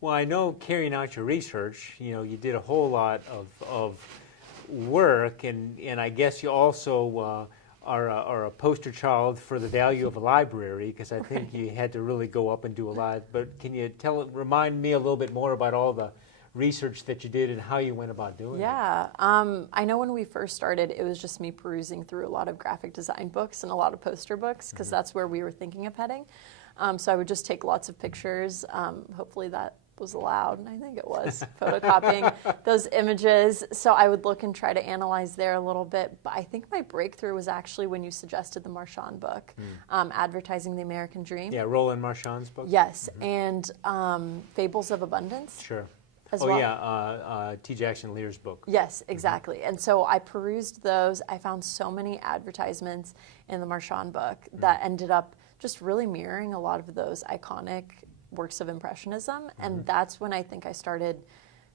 Well, I know carrying out your research, you did a whole lot of work, and I guess you also are a poster child for the value of a library, because I think you had to really go up and do a lot. But can you remind me a little bit more about all the research that you did and how you went about doing it? Yeah, I know when we first started, it was just me perusing through a lot of graphic design books and a lot of poster books, because that's where we were thinking of heading. So I would just take lots of pictures. Hopefully that was allowed, and I think it was, photocopying those images. So I would look and try to analyze there a little bit. But I think my breakthrough was actually when you suggested the Marchand book, Advertising the American Dream. Yeah, Roland Marchand's book? Yes, and Fables of Abundance. Sure. As well. Yeah, T. Jackson Lear's book. Yes, exactly. And so I perused those. I found so many advertisements in the Marchand book that ended up just really mirroring a lot of those iconic works of Impressionism. And that's when I think I started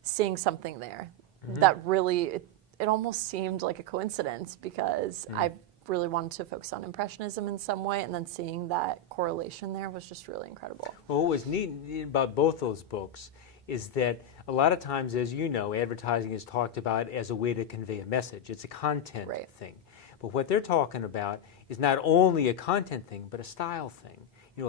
seeing something there that really, it almost seemed like a coincidence, because I really wanted to focus on Impressionism in some way, and then seeing that correlation there was just really incredible. Well, what was neat about both those books is that a lot of times, as you know, advertising is talked about as a way to convey a message. It's a content thing. But what they're talking about is not only a content thing, but a style thing.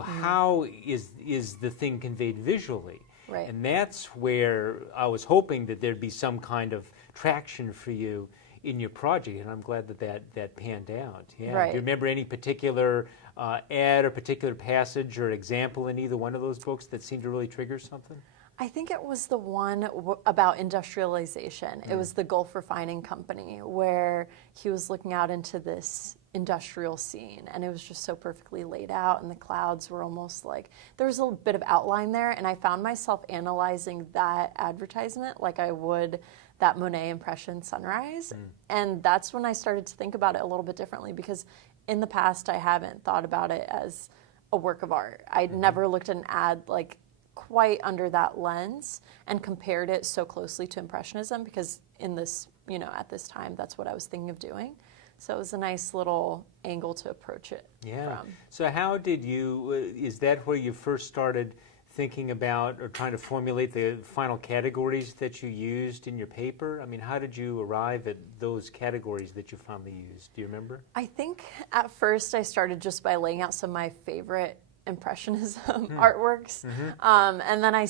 How is the thing conveyed visually? Right. And that's where I was hoping that there'd be some kind of traction for you in your project, and I'm glad that panned out. Yeah. Right. Do you remember any particular ad or particular passage or example in either one of those books that seemed to really trigger something? I think it was the one about industrialization. It was the Gulf Refining Company, where he was looking out into this industrial scene, and it was just so perfectly laid out, and the clouds were almost like, there was a little bit of outline there, and I found myself analyzing that advertisement like I would that Monet impression sunrise. And that's when I started to think about it a little bit differently, because in the past I haven't thought about it as a work of art. I'd never looked at an ad like quite under that lens and compared it so closely to Impressionism, because in this, at this time, that's what I was thinking of doing. So it was a nice little angle to approach it from. So how did you, is that where you first started thinking about or trying to formulate the final categories that you used in your paper? I mean, how did you arrive at those categories that you finally used? Do you remember? I think at first I started just by laying out some of my favorite Impressionism artworks, and then I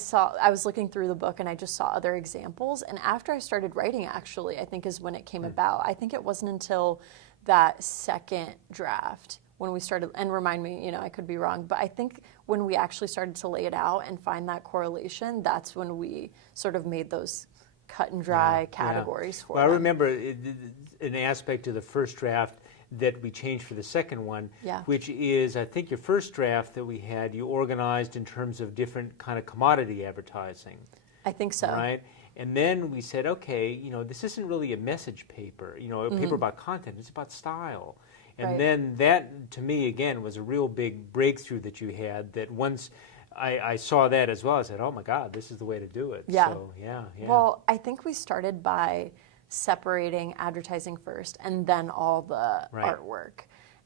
was looking through the book and I just saw other examples, and after I started writing, actually, I think is when it came about. I think it wasn't until that second draft when we started, and remind me, I could be wrong, but I think when we actually started to lay it out and find that correlation, that's when we sort of made those cut and dry categories for them. I remember an aspect of the first draft that we changed for the second one, which is, I think your first draft that we had, you organized in terms of different kind of commodity advertising. I think so. Right? And then we said, okay, this isn't really a message paper, a paper about content, it's about style. And then that, to me, again, was a real big breakthrough that you had, that once I saw that as well, I said, oh my God, this is the way to do it. Yeah. So, yeah. Well, I think we started by separating advertising first and then all the artwork.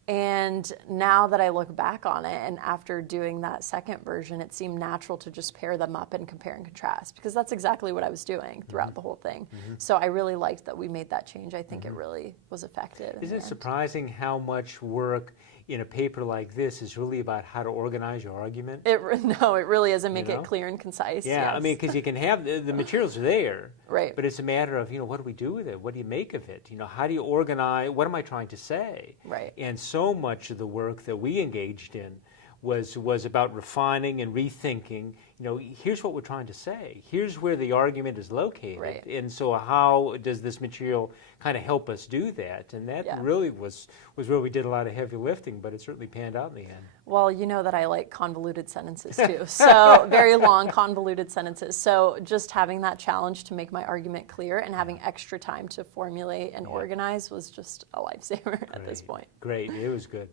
And now that I look back on it, and after doing that second version, it seemed natural to just pair them up and compare and contrast, because that's exactly what I was doing throughout the whole thing. So I really liked that we made that change. I think it really was effective. Isn't it surprising how much work in a paper like this is really about how to organize your argument? No, it really is, and make it clear and concise. Yeah, yes. I mean, because you can have, the materials are there, right? But it's a matter of, what do we do with it? What do you make of it? How do you organize, what am I trying to say? Right. And so much of the work that we engaged in was about refining and rethinking, here's what we're trying to say. Here's where the argument is located. Right. And so how does this material kind of help us do that? And that really was where we did a lot of heavy lifting, but it certainly panned out in the end. Well, you know that I like convoluted sentences too. So very long, convoluted sentences. So just having that challenge to make my argument clear and having extra time to formulate and organize was just a lifesaver at this point. Great. It was good.